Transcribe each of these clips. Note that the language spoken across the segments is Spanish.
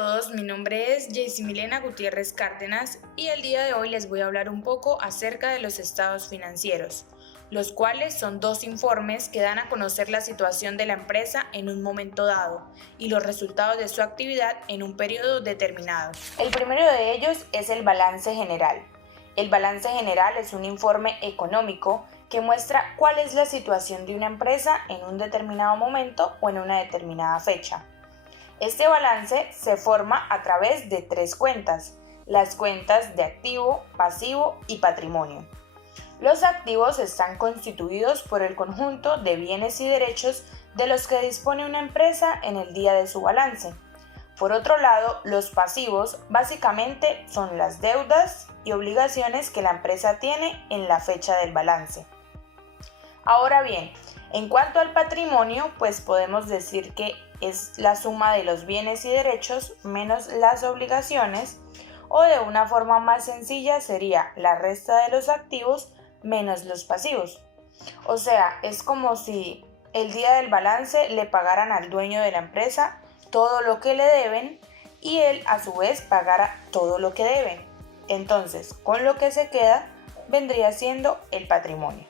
todos, mi nombre es Jaycy Milena Gutiérrez Cárdenas y el día de hoy les voy a hablar un poco acerca de los estados financieros, los cuales son dos informes que dan a conocer la situación de la empresa en un momento dado y los resultados de su actividad en un periodo determinado. El primero de ellos es el balance general. El balance general es un informe económico que muestra cuál es la situación de una empresa en un determinado momento o en una determinada fecha. Este balance se forma a través de tres cuentas, las cuentas de activo, pasivo y patrimonio. Los activos están constituidos por el conjunto de bienes y derechos de los que dispone una empresa en el día de su balance. Por otro lado, los pasivos básicamente son las deudas y obligaciones que la empresa tiene en la fecha del balance. Ahora bien, en cuanto al patrimonio, pues podemos decir que es la suma de los bienes y derechos menos las obligaciones, o de una forma más sencilla sería la resta de los activos menos los pasivos. O sea, es como si el día del balance le pagaran al dueño de la empresa todo lo que le deben y él a su vez pagara todo lo que deben. Entonces, con lo que se queda vendría siendo el patrimonio.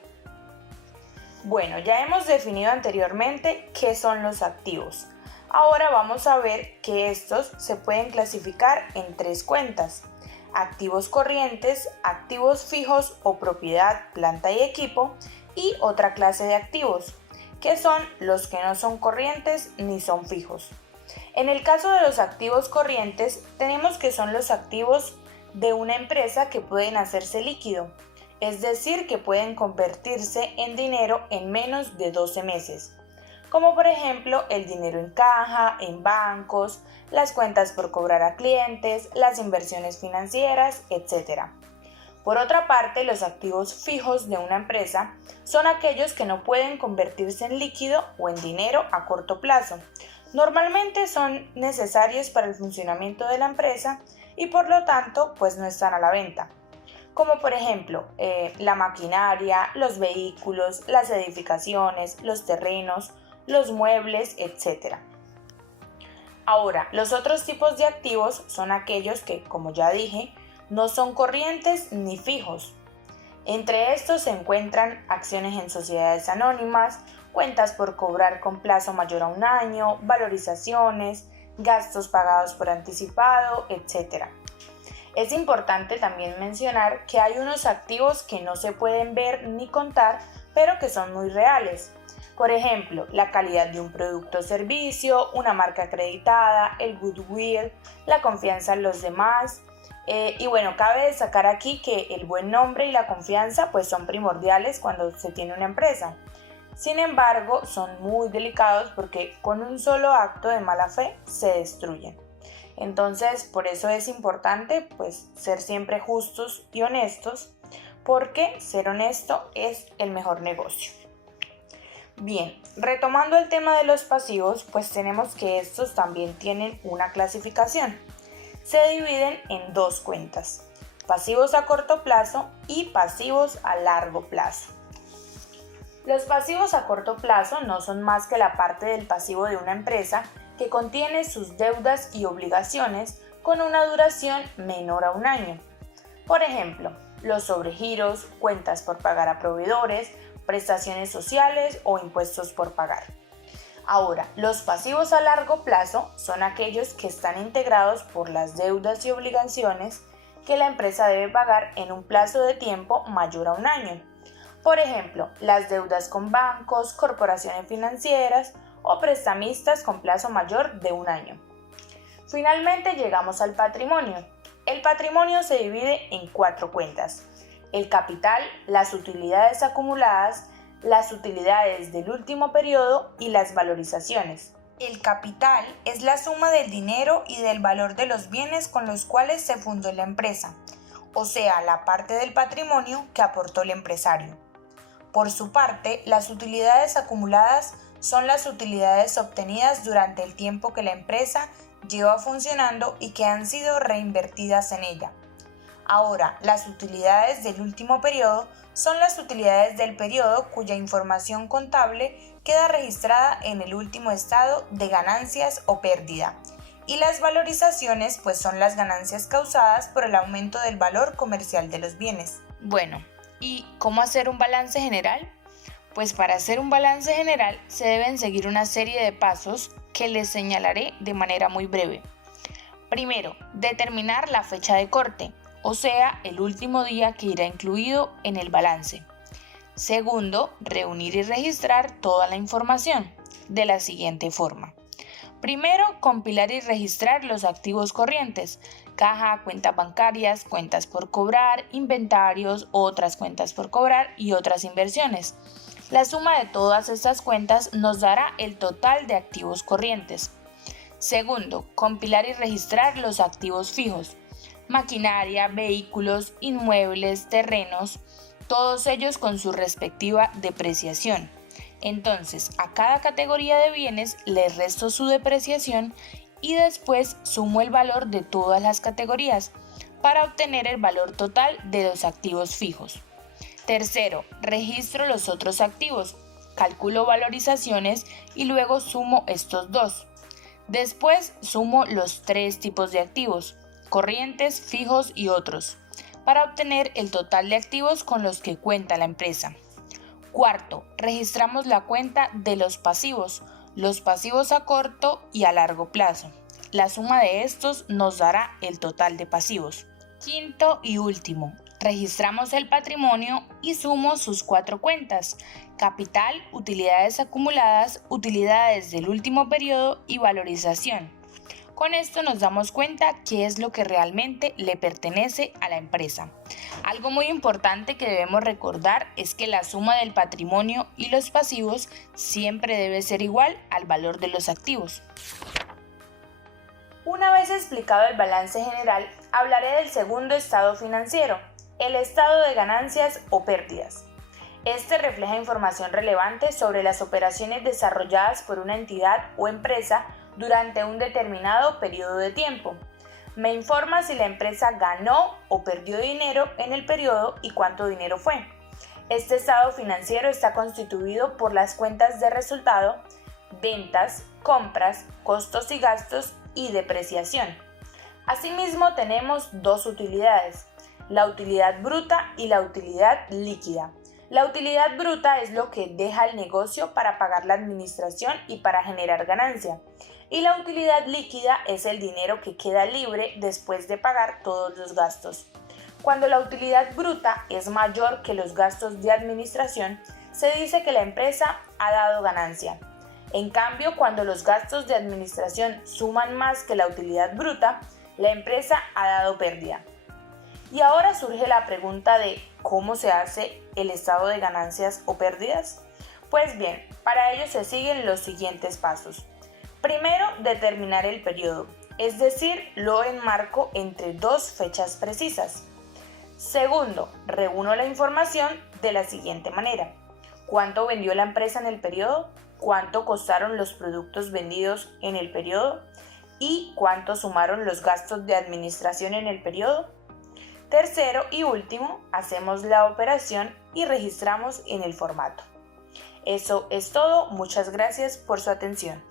Bueno, ya hemos definido anteriormente qué son los activos. Ahora vamos a ver que estos se pueden clasificar en tres cuentas: activos corrientes, activos fijos o propiedad, planta y equipo, y otra clase de activos, que son los que no son corrientes ni son fijos. En el caso de los activos corrientes, tenemos que son los activos de una empresa que pueden hacerse líquido, es decir, que pueden convertirse en dinero en menos de 12 meses, como por ejemplo el dinero en caja, en bancos, las cuentas por cobrar a clientes, las inversiones financieras, etc. Por otra parte, los activos fijos de una empresa son aquellos que no pueden convertirse en líquido o en dinero a corto plazo. Normalmente son necesarios para el funcionamiento de la empresa y por lo tanto pues no están a la venta, como por ejemplo la maquinaria, los vehículos, las edificaciones, los terrenos, los muebles, etc. Ahora, los otros tipos de activos son aquellos que, como ya dije, no son corrientes ni fijos. Entre estos se encuentran acciones en sociedades anónimas, cuentas por cobrar con plazo mayor a un año, valorizaciones, gastos pagados por anticipado, etc. Es importante también mencionar que hay unos activos que no se pueden ver ni contar, pero que son muy reales. Por ejemplo, la calidad de un producto o servicio, una marca acreditada, el goodwill, la confianza en los demás. Y bueno, cabe destacar aquí que el buen nombre y la confianza pues son primordiales cuando se tiene una empresa. Sin embargo, son muy delicados porque con un solo acto de mala fe se destruyen. Entonces, por eso es importante pues ser siempre justos y honestos, porque ser honesto es el mejor negocio. Bien, retomando el tema de los pasivos, pues tenemos que estos también tienen una clasificación. Se dividen en dos cuentas: pasivos a corto plazo y pasivos a largo plazo. Los pasivos a corto plazo no son más que la parte del pasivo de una empresa que contiene sus deudas y obligaciones con una duración menor a un año. Por ejemplo, los sobregiros, cuentas por pagar a proveedores, prestaciones sociales o impuestos por pagar. Ahora, los pasivos a largo plazo son aquellos que están integrados por las deudas y obligaciones que la empresa debe pagar en un plazo de tiempo mayor a un año. Por ejemplo, las deudas con bancos, corporaciones financieras o prestamistas con plazo mayor de un año. Finalmente llegamos al patrimonio. El patrimonio se divide en cuatro cuentas: el capital, las utilidades acumuladas, las utilidades del último periodo y las valorizaciones. El capital es la suma del dinero y del valor de los bienes con los cuales se fundó la empresa, o sea, la parte del patrimonio que aportó el empresario. Por su parte, las utilidades acumuladas son las utilidades obtenidas durante el tiempo que la empresa lleva funcionando y que han sido reinvertidas en ella. Ahora, las utilidades del último periodo son las utilidades del periodo cuya información contable queda registrada en el último estado de ganancias o pérdida Y las valorizaciones pues son las ganancias causadas por el aumento del valor comercial de los bienes. Bueno, ¿y cómo hacer un balance general? Pues para hacer un balance general se deben seguir una serie de pasos que les señalaré de manera muy breve. Primero, determinar la fecha de corte, o sea, el último día que irá incluido en el balance. Segundo, reunir y registrar toda la información de la siguiente forma. Primero, compilar y registrar los activos corrientes, caja, cuentas bancarias, cuentas por cobrar, inventarios, otras cuentas por cobrar y otras inversiones. La suma de todas estas cuentas nos dará el total de activos corrientes. Segundo, compilar y registrar los activos fijos, maquinaria, vehículos, inmuebles, terrenos, todos ellos con su respectiva depreciación. Entonces, a cada categoría de bienes le resto su depreciación y después sumo el valor de todas las categorías para obtener el valor total de los activos fijos. Tercero, registro los otros activos, calculo valorizaciones y luego sumo estos dos. Después sumo los tres tipos de activos, corrientes, fijos y otros, para obtener el total de activos con los que cuenta la empresa. Cuarto, registramos la cuenta de los pasivos a corto y a largo plazo. La suma de estos nos dará el total de pasivos. Quinto y último, registramos el patrimonio y sumo sus cuatro cuentas: capital, utilidades acumuladas, utilidades del último periodo y valorización. Con esto nos damos cuenta qué es lo que realmente le pertenece a la empresa. Algo muy importante que debemos recordar es que la suma del patrimonio y los pasivos siempre debe ser igual al valor de los activos. Una vez explicado el balance general, hablaré del segundo estado financiero, el estado de ganancias o pérdidas. Este refleja información relevante sobre las operaciones desarrolladas por una entidad o empresa durante un determinado periodo de tiempo. Me informa si la empresa ganó o perdió dinero en el periodo y cuánto dinero fue. Este estado financiero está constituido por las cuentas de resultado, ventas, compras, costos y gastos y depreciación. Asimismo, tenemos dos utilidades: la utilidad bruta y la utilidad líquida. La utilidad bruta es lo que deja el negocio para pagar la administración y para generar ganancia. Y la utilidad líquida es el dinero que queda libre después de pagar todos los gastos. Cuando la utilidad bruta es mayor que los gastos de administración, se dice que la empresa ha dado ganancia. En cambio, cuando los gastos de administración suman más que la utilidad bruta, la empresa ha dado pérdida. Y ahora surge la pregunta de ¿cómo se hace el estado de ganancias o pérdidas? Pues bien, para ello se siguen los siguientes pasos. Primero, determinar el periodo, es decir, lo enmarco entre dos fechas precisas. Segundo, reúno la información de la siguiente manera: ¿cuánto vendió la empresa en el periodo? ¿Cuánto costaron los productos vendidos en el periodo? ¿Y cuánto sumaron los gastos de administración en el periodo? Tercero y último, hacemos la operación y registramos en el formato. Eso es todo, muchas gracias por su atención.